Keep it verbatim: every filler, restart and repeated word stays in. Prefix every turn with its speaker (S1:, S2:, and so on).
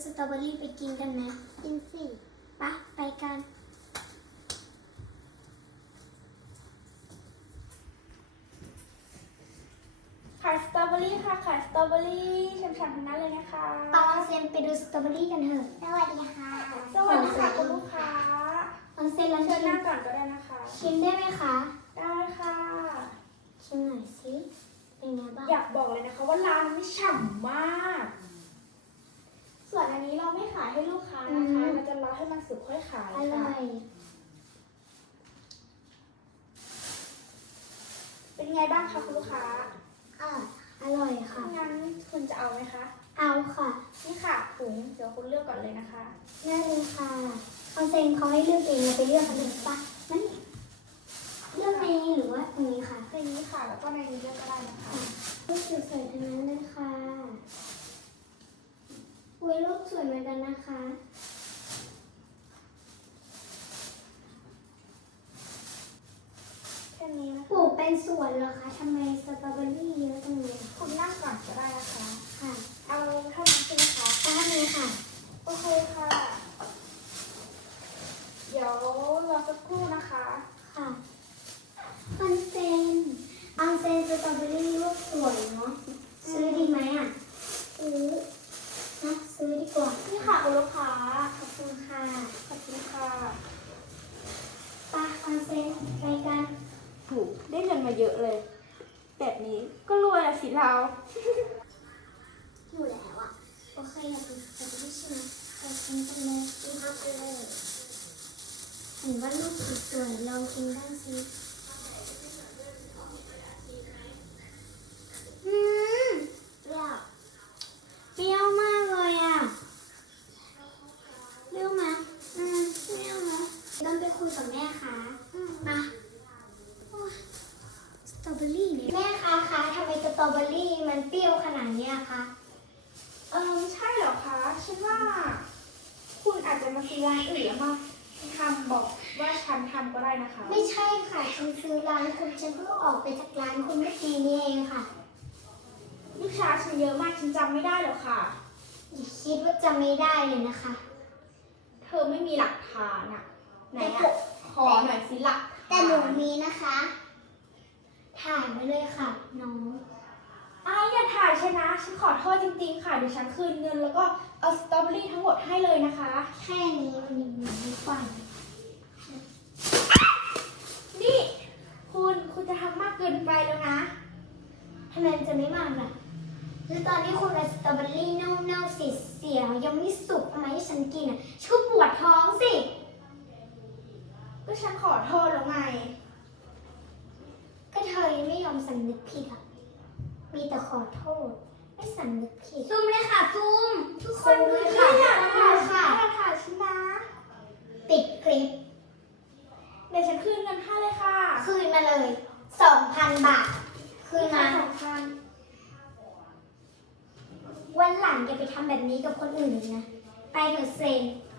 S1: สตรอเบอรี่ไปกินกันไหมกินสิปะไปกัน
S2: ขายสตรอเบอรี่ค่ะขายสตรอเบอรี่ฉ่ำๆทั้งนั้นเลยนะคะ
S1: ตอนเซนไปดูสตรอเบอรี่กันเถอะสวัสดีค่ะ
S2: สวัสดีค่ะคุณลูกค้า
S1: ออนเซนลอง
S2: เชิ
S1: ชิ
S2: ญ
S1: ม
S2: นั่งก่อนก็ได้นะคะ
S1: ชิมได้ไหมคะ
S2: ได้ค่ะ
S1: ชิมหน่อยสิเป็นไงบ้าง
S2: อยากบอกเลยนะคะว่าร้านนี้ฉ่ำมาก ส่วนอันนี้เราไม่ขายให้ลูกค้านะคะ เราจะรอให้มันสุกค่อยขาย
S1: อ
S2: ค่ะ
S1: ร่อย
S2: เป็นไงบ้างคะคุณลูกค้า
S1: อ่ะอร่อยค่ะ
S2: งั้นคุณจะเอาไหมคะ
S1: เอาค่ะ
S2: นี่ค่ะถุงเดี๋ยวคุณเลือกก่อนเลยนะคะ
S1: ได้เลยค่ะออนเซนเขาให้เลือกเองเราไปเลือกกันเลยปะนั่นเลือกในนี้หรือว่าตรงนี้ค่ะ
S2: ในนี้ค่ะ แล้วก็ในนี้เลือกก็ได้นะคะ
S1: รูปสวยๆทั้งนั้นเลยค่ะอุ้ยรูปสวยเหมือนกันนะคะ
S2: แค่นี้นะ
S1: ปลูกเป็นสวนเหรอคะทำไมสตรอเบอรี่เยอะจังเลย
S2: คุณนั่งก่อนก็ได้นะคะ
S1: ค่ะ
S2: เอาเท่านั้นใช่ไหมคะ
S1: ตามนี้ค่ะ
S2: โอเคค่ะ เดี๋ยวรอสักครู่นะคะ
S1: ค่ะออนเซนออนเซนสตรอเบอรี่รูปสวยเนาะ ซื้อดีไหมอ่ะ ซื้อนะซื้อดีกว่า
S2: นี่ค่ะคุณลูกค้า
S1: ขอบคุณค่ะ
S2: ขอบคุณค่ะ
S1: ไปออนเซนไปกัน
S2: ถูกได้เงินมาเยอะเลย แบบนี้ก็รวยอะสิเรา
S1: อยู่แล้วอ่ะ โอเคอยากดูสตรอเบอรี่ใช่ไหมไปกินกันเลยกินครับเลยเห็นว่ารูปสวยๆลองกินบ้างสิอืมเปรี้ยวเปรี้ยวมากเลยอ่ะเปรี้ยวไหมอืมเปรี้ยวนะต้องไปคุยกับแม่ค่ะมาโอ้ยสตรอเบอรี่เนี่ยแม่คะคะทำไมสตรอเบอรี่มันเปรี้ยวขนาดเนี้ยคะ
S2: เออใช่เหรอคะ ฉันว่า คุณอาจจะมาซื้อร้านอื่นแล้วมาทำบอกว่าฉันทำก็ได้นะคะ
S1: ไม่ใช่ค่ะฉันซื้อร้านคุณฉันเพิ่งออกไปจากร้านคุณเมื่อกี้นี่เองค่ะ
S2: ลูกค้าฉันเยอะมากฉันจำไม่ได้หรอกค่ะ
S1: อย่าคิดว่าจะไม่ได้เลยนะคะ
S2: เธอไม่มีหลักฐานอะไหนอะขอหน่อยสิหลักฐาน
S1: แต่หนูมีนะคะ ถ่ายมาเลยค่ะ น้อง
S2: อ้ายอย่าถ่ายฉันนะ ฉันขอโทษจริงๆค่ะ เดี๋ยวฉันคืนเงินแล้วก็เอาสตรอเบอรี่ทั้งหมดให้เลยนะคะ
S1: แค่นี้มันยังไม่กว่า
S2: นี่ คุณคุณจะทำมากเกินไปแล้วนะ
S1: ทำไมมันจะไม่มากล่ะแล้วตอนที่คุณเอาสตรอเบอรี่เน่าๆเสียๆยังไม่สุกทำไมให้ฉันกินอ่ะฉันก็ปวดท้องสิ
S2: ก็ฉันขอโทษแล้วไง
S1: ก็เธอยังไม่ยอมสำนึกผิดอ่ะ มีแต่ขอโทษ ไม่สำนึกผิด ซูมเลยค่ะ ซูม ทุกคนดูค่ะ
S2: อย่า
S1: ค่ะ
S2: ถ่าย
S1: ค่ะ
S2: อย่าถ่ายฉันนะ
S1: ปิดคลิป
S2: เดี๋ยวฉันคืนเงินให้เลยค่ะ
S1: คืนมาเลย สองพัน บาท คืนมา
S2: สองพัน
S1: วันหลังอย่าไปทำแบบนี้กับคนอื่นอีกนะ ไปเถอะเซน